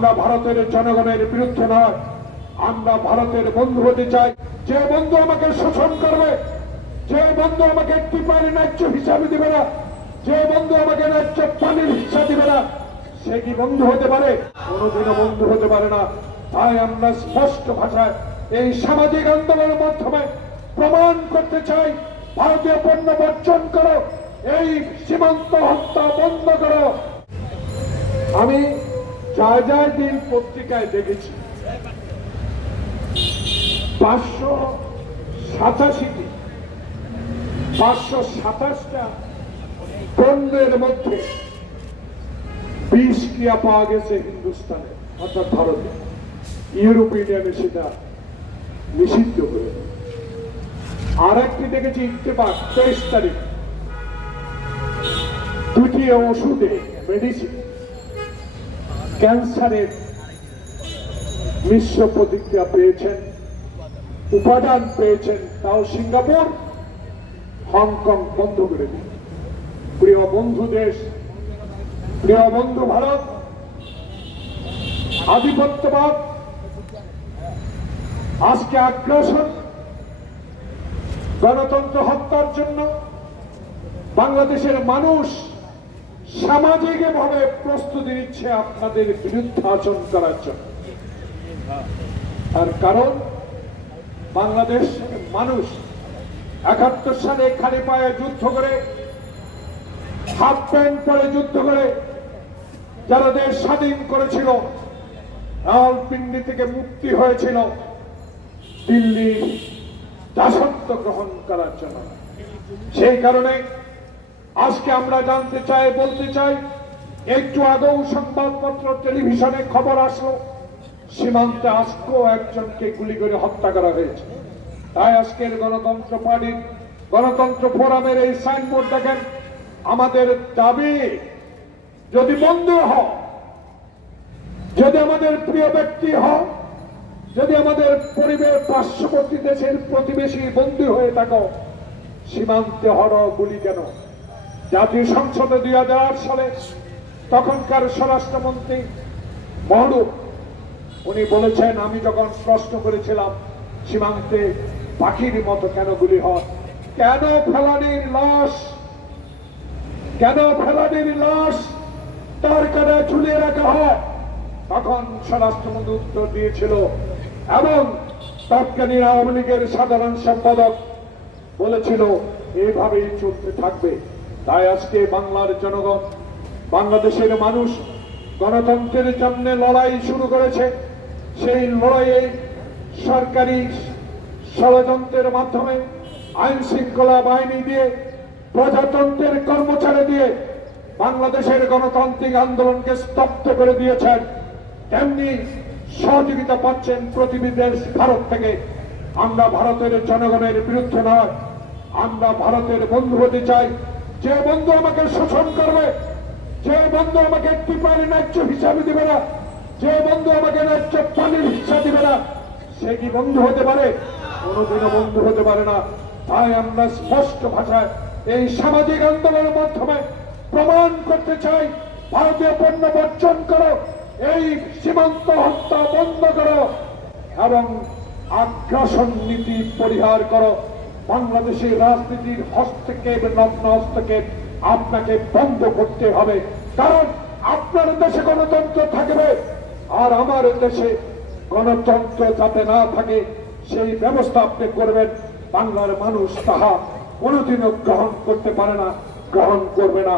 আমরা ভারতের জনগণের বিরুদ্ধে নয়, আমরা ভারতের বন্ধু হতে চাই। যে বন্ধু আমাকে শোষণ করবে, যে বন্ধু আমাকে টিপার ন্যায্য হিসাবে দিবে না, যে বন্ধু আমাকে ন্যায্য পানির হিসা দিবে না, সে কি বন্ধু হতে পারে? কোনোদিনও বন্ধু হতে পারে না। তাই আমরা স্পষ্ট ভাষায় এই সামাজিক আন্দোলনের মাধ্যমে প্রমাণ করতে চাই, ভারতীয় পণ্য বর্জন করো, এই সীমান্ত হত্যা বন্ধ করো। আমি জয় জয় দিন পত্রিকায় দেখেছি। পাঁচশো সাতাশিটি, পাঁচশো সাতাশটা পণ্যের মধ্যে বিষ ক্রিয়া পাওয়া গেছে হিন্দুস্তানে, অর্থাৎ ভারতে। ইউরোপ সেটা নিষিদ্ধ করে আর একটি দেখেছি ইত্তেফাক, তেইশ তারিখ। দুটি ওষুধে মেডিসিন ক্যান্সারের মিশ্র প্রতিক্রিয়া পেয়েছেন, উপাদান পেয়েছেন, তাও সিঙ্গাপুর, হংকং বন্ধ করে দিল প্রিয় বন্ধু দেশ, প্রিয় বন্ধু ভারত, আধিপত্যবাদ, আজকে আগ্রাসন, গণতন্ত্র হত্যার জন্য বাংলাদেশের মানুষ সামাজিকভাবে প্রস্তুতি নিচ্ছে আপনাদের বিরুদ্ধে আচরণ করার জন্য। আর কারণ, বাংলাদেশ মানুষ। একাত্তর সালে খালি পায়ে যুদ্ধ করে, হাফ প্যান্ট পরে যুদ্ধ করে, যারা দেশ স্বাধীন করেছিল রাওয়ালপিন্ডি থেকে মুক্তি হয়েছিল দিল্লি দাসত্ব গ্রহণ করার জন্য। সেই কারণে আজকে আমরা জানতে চাই, বলতে চাই, একটু আগেও সংবাদপত্র, টেলিভিশনে খবর আসলো, সীমান্তে আজকেও একজনকে গুলি করে হত্যা করা হয়েছে। তাই আজকের গণতন্ত্র পার্টির, গণতন্ত্র ফোরামের এই সাইনবোর্ড দেখেন, আমাদের দাবি, যদি বন্ধু হয় যদি আমাদের প্রিয় ব্যক্তি হয় যদি আমাদের পরিবেশ পার্শ্ববর্তী দেশের প্রতিবেশী বন্দী হয়ে থাকো, সীমান্তে হর গুলি কেন? জাতীয় সংসদে দুই সালে তখনকার স্বরাষ্ট্রমন্ত্রী মহরুফ উনি বলেছেন, আমি যখন প্রশ্ন করেছিলাম সীমান্তে পাখির মতো কেন গুলি হয়, কেন ফেলানির লাশ, কেন ফেলানির লাশ তার কানে ঝুলিয়ে রাখা হয়? তখন স্বরাষ্ট্রমন্ত্রী উত্তর দিয়েছিল, এবং তৎকালীন আওয়ামী লীগের সাধারণ সম্পাদক বলেছিল এইভাবেই চলতে থাকবে। তাই আজকে বাংলার জনগণ, বাংলাদেশের মানুষ গণতন্ত্রের জন্য লড়াই শুরু করেছে। সেই লড়াইয়ে সরকারি ষড়যন্ত্রের মাধ্যমে আইন শৃঙ্খলা বাহিনী দিয়ে, প্রজাতন্ত্রের কর্মচারী দিয়ে বাংলাদেশের গণতান্ত্রিক আন্দোলনকে স্তব্ধ করে দিয়েছেন। তেমনি সহযোগিতা পাচ্ছেন প্রতিবেশী দেশ ভারত থেকে। আমরা ভারতের জনগণের বিরুদ্ধে নয়, আমরা ভারতের বন্ধু হতে চাই। যে বন্ধু আমাকে শোষণ করবে, যে বন্ধু আমাকে টিপার ন্যায্য হিসাবে দিবে না, যে বন্ধু আমাকে ন্যায্য পানির হিসা দিবে না, সে কি বন্ধু হতে পারে? কোনোদিনও বন্ধু হতে পারে না। তাই আমরা স্পষ্ট ভাষায় এই সামাজিক আন্দোলনের মাধ্যমে প্রমাণ করতে চাই, ভারতীয় পণ্য বর্জন করো, এই সীমান্ত হত্যা বন্ধ করো, এবং আগ্রাসন নীতি পরিহার করো। বাংলাদেশের রাজনীতির হস্তক্ষেপ নগ্ন হস্তক্ষেপ আপনাকে বন্ধ করতে হবে। কারণ আপনার দেশে গণতন্ত্র থাকবে, আর আমার দেশে গণতন্ত্র যাতে না থাকে, সেই ব্যবস্থা আপনি করবেন। বাংলার মানুষ তাহা কোনোদিনও গ্রহণ করতে পারে না, গ্রহণ করবে না।